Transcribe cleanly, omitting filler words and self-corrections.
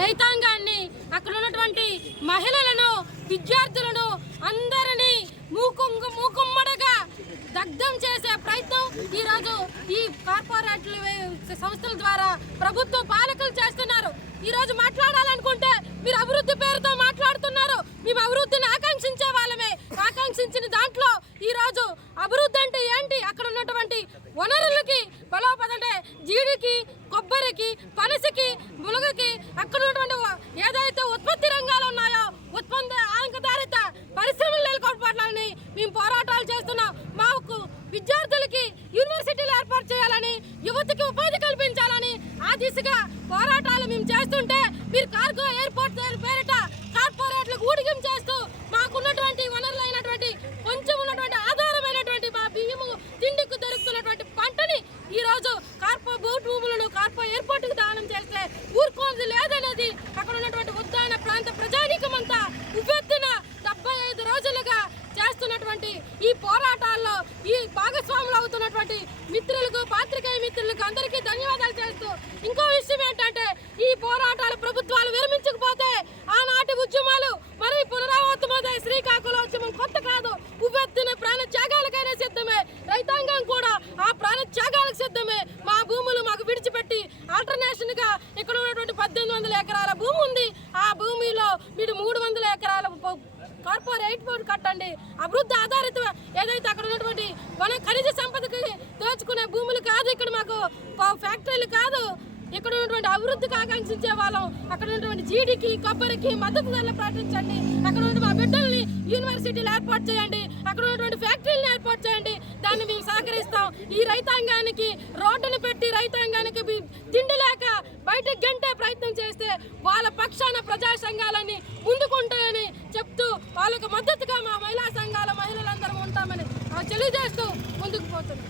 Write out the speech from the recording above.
రైతాంగాన్ని, అక్కడ ఉన్నటువంటి మహిళలను, విద్యార్థులను అందరినీ మూకుమ్మడిగా దగ్ధం చేసే ప్రయత్నం ఈరోజు ఈ కార్పొరేట్ సంస్థల ద్వారా ప్రభుత్వ పాలకులు చేస్తున్నారు. ఈరోజు మాట్లాడాలనుకుంటే మీరు అభివృద్ధి పేరుతో మాట్లాడుతున్నారు. మేము అభివృద్ధిని ఆకాంక్షించే వాళ్ళమే. ఆకాంక్షించిన దాంట్లో ఈరోజు అభివృద్ధి అంటే ఏంటి? అక్కడ ఉన్నటువంటి వనరులకి బలోపదంటే జీడికి, కొబ్బరికి, పనసకి, మునగకి అక్కడ ఉన్నటువంటి ఏదైతే ఉత్పత్తి రంగాలు ఉన్నాయో ఉత్పత్తి ఆంకధారిత పరిశ్రమలు నెలకొల్పాలని మేము పోరాటాలు చేస్తున్నాం. మాకు విద్యార్థులకి యూనివర్సిటీలు ఏర్పాటు చేయాలని, యువతకి ఉపాధి కల్పించాలని ఆ దిశగా పోరాటాలు మేము చేస్తుంటే మీరు కార్గో ఎయిర్పోర్ట్ పేరిట కార్పొరేట్లకు ఊడిగం చేస్తూ మాకున్నటువంటి వనరులైనటువంటి కొంచెం ఉన్నటువంటి ఆధారమైనటువంటి మా బియ్యము తిండికి దొరుకుతున్నటువంటి పంటని ఈరోజు భూములను కార్పో ఎయిర్పోర్టుకు దానం చేస్తే ఊరుకోది లేదనేది అక్కడ ఉన్నటువంటి ఉద్యాన ప్రాంత ప్రజానీకమంతా ఉవ్వెత్తున 75 రోజులుగా చేస్తున్నటువంటి ఈ పోరాటాల్లో ఈ భాగస్వాములు అవుతున్నటువంటి మిత్రులకు, పాత్రికేయ మిత్రులకు అందరికీ ధన్యవాదాలు చేస్తూ ఇంకో విషయం ఏంటంటే ఈ పోరాటాలు ప్రభుత్వాలు విరమించకపోతే ఆనాటి ఉద్యమాలు మరి పునరావృతమవుతాయి. శ్రీకాకుళం ఉద్యమం కొత్త కాదు. ఉవ్వెత్తున ప్రాణ త్యాగాలకైనా సిద్ధమే. రైతాంగం కూడా ఆ ప్రాణ త్యాగాలకు సిద్ధమే. మా భూములు మాకు విడిచిపెట్టి ఆల్టర్నేషన్ గా ఇక్కడ ఉన్నటువంటి 1800 ఎకరాల భూమి ఉంది. ఆ భూమిలో మీరు 300 ఎకరాల కార్పొరేట్ బోర్డు కట్టండి. అభివృద్ధి ఆధారిత ఏదైతే అక్కడ ఉన్నటువంటి మన ఖనిజ సంపదకి దోచుకునే భూములు కాదు. ఇక్కడ మాకు ఫ్యాక్టరీలు కాదు. ఇక్కడ ఉన్నటువంటి అభివృద్ధికి ఆకాంక్షించే వాళ్ళం. అక్కడ ఉన్నటువంటి జీడికి, కొబ్బరికి మద్దతు ధరలు ప్రకటించండి. అక్కడ ఉన్న మా బిడ్డల్ని యూనివర్సిటీలు ఏర్పాటు చేయండి. అక్కడ ఉన్నటువంటి ఫ్యాక్టరీలను ఏర్పాటు చేయండి. దాన్ని మేము సహకరిస్తాం. ఈ రైతాంగానికి రోడ్డును పెట్టి రైతాంగానికి తిండి లేక బయటకు గంటే ప్రయత్నం చేస్తే వాళ్ళ పక్షాన ప్రజా సంఘాలని ముందుకుంటాయని చెప్తూ వాళ్ళకు మద్దతుగా మా మహిళా సంఘాల మహిళలందరం ఉంటామని తెలియజేస్తూ ముందుకు పోతున్నాం.